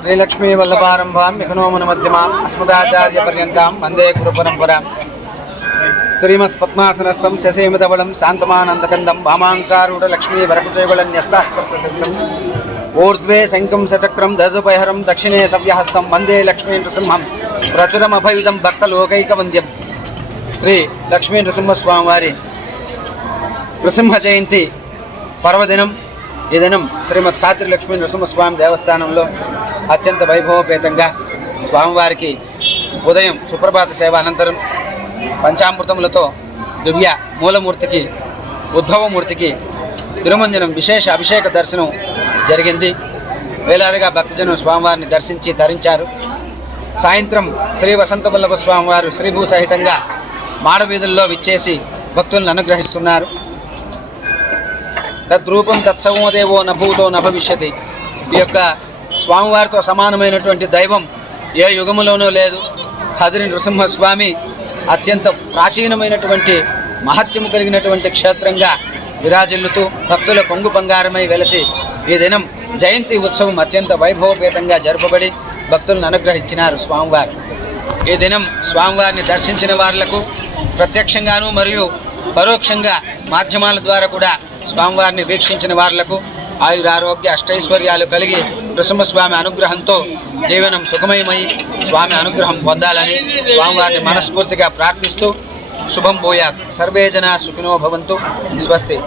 श्रीलक्ष्मी वल्लभारंभां विघ्नोमन मध्यमाम् अस्मदाचार्य पर्यन्तां वन्दे गुरुपरम्परां श्रीमत्पद्मासनस्थं शशेमितबलं शान्तमानन्दकन्दं वामाङ्कारूढ लक्ष्मी वरकुचैवलन्यस्तास्तप्रशस्तं ऊर्ध्वे शङ्खं सचक्रं दधुपहरं दक्षिणे सव्यहस्तं वन्दे लक्ष्मी नृसिंहं प्रचुरमभयुधं भक्तलोकैकवन्द्यं श्री लक्ष्मी नृसिंहस्वामी वारी नृसिंह जयंती पर्वदिनं ఈ దినం శ్రీమద్ కాత్రి లక్ష్మీ నరసింహస్వామి దేవస్థానంలో అత్యంత వైభవపేతంగా స్వామివారికి ఉదయం సుప్రభాత సేవ అనంతరం పంచామృతములతో దివ్య మూలమూర్తికి ఉద్భవమూర్తికి తిరుమంజనం విశేష అభిషేక దర్శనం జరిగింది. వేలాదిగా భక్తజనం స్వామివారిని దర్శించి తరించారు. సాయంత్రం శ్రీ వసంతవల్లభ స్వామివారు శ్రీభూ సహితంగా మాడవీధుల్లో విచ్చేసి భక్తులను అనుగ్రహిస్తున్నారు. తద్రూపం తత్సవోదేవో నభూతో నభవిష్యతి. ఈ యొక్క స్వామివారితో సమానమైనటువంటి దైవం ఏ యుగములోనూ లేదు. కదిరి నృసింహస్వామి అత్యంత ప్రాచీనమైనటువంటి మహత్యము కలిగినటువంటి క్షేత్రంగా విరాజిల్లుతూ భక్తుల కొంగు బంగారమై వెలసి ఈ దినం జయంతి ఉత్సవం అత్యంత వైభవపేతంగా జరుపబడి భక్తులను అనుగ్రహించినారు స్వామివారు. ఈ దినం స్వామివారిని దర్శించిన వారులకు ప్రత్యక్షంగాను మరియు పరోక్షంగా మాధ్యమాల ద్వారా కూడా స్వామివారిని వీక్షించిన వారులకు ఆయురారోగ్య అష్టైశ్వర్యాలు కలిగి నృసింహస్వామి అనుగ్రహంతో జీవనం సుఖమయమై స్వామి అనుగ్రహం పొందాలని స్వామివారిని మనస్ఫూర్తిగా ప్రార్థిస్తూ శుభం భూయాత్. సర్వే జనా సుఖినో భవంతు. స్వస్తి.